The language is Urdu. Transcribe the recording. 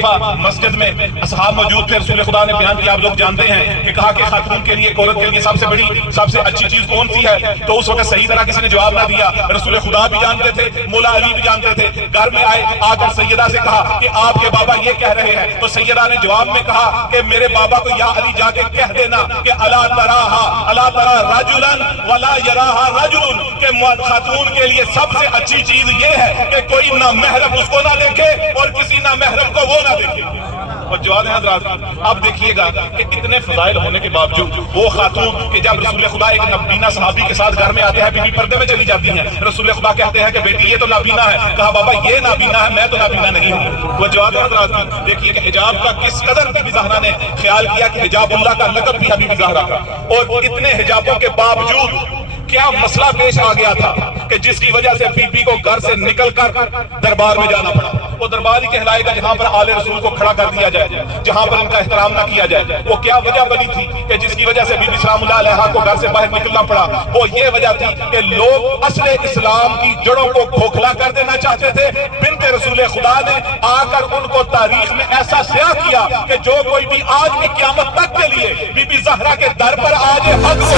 دفعہ مسجد میں اصحاب موجود تھے، رسول خدا نے بیان کیا، آپ لوگ جانتے ہیں کہ کہا کہ خاتون کے لیے، ایک عورت کے لیے سب سے بڑی، سب سے اچھی چیز کون سی ہے؟ تو اس وقت صحیح طرح کسی نے جواب نہ دیا، رسول خدا بھی جانتے تھے، مولا علی بھی جانتے تھے، گھر میں آئے، آ کر سیدہ سے کہا کہ آپ کے بابا یہ کہہ رہے ہیں، تو سیدہ نے جواب میں کہا کہ میرے بابا کو یا علی جا کے کہہ دینا کہ الا ترى رجلا ولا يراها رجل، کہ خاتون کے لیے سب سے اچھی چیز یہ ہے کہ کوئی نہ محرم اس کو نہ دیکھے اور کسی نہ محرم کو وہ نہ دیکھے۔ اور جواب ہے حضرات، اب دیکھیے گا کہ اتنے فضائل ہونے کے باوجود وہ خاتون کہ جب رسول خدا ایک نابینا صحابی کے ساتھ گھر میں آتے ہیں، بی بی پردے میں چلی جاتی ہیں، رسول خدا کہتے ہیں کہ بیٹی یہ تو نابینا ہے، کہا بابا یہ نابینا ہے، میں تو نابینا نہیں ہوں۔ وہ جواب ہے حضرات، دیکھیے کہ حجاب کا کس قدر بی بی زہرا نے خیال کیا کہ حجاب اللہ کا لقب بھی ہے بی بی زہرا کا، اور اتنے حجابوں کے باوجود کیا مسئلہ پیش آ گیا تھا کہ جس کی وجہ سے بی بی کو گھر سے نکل کر دربار میں جانا پڑا۔ وہ دربار ہی کہلائے گا جہاں پر آل رسول کو کھڑا کر دیا جائے، جہاں پر ان کا احترام نہ کیا جائے۔ وہ کیا وجہ بنی تھی کہ جس کی وجہ سے بی بی سلام اللہ علیہا کو گھر سے باہر نکلنا پڑا؟ وہ یہ وجہ تھی کہ لوگ اصل اسلام کی جڑوں کو کھوکھلا کر دینا چاہتے تھے۔ بنت رسول خدا نے آ کر ان کو تاریخ میں ایسا سیاہ کیا کہ جو کوئی بھی آج بھی قیامت تک کے لیے بی بی زہرا کے در پر آج حق سے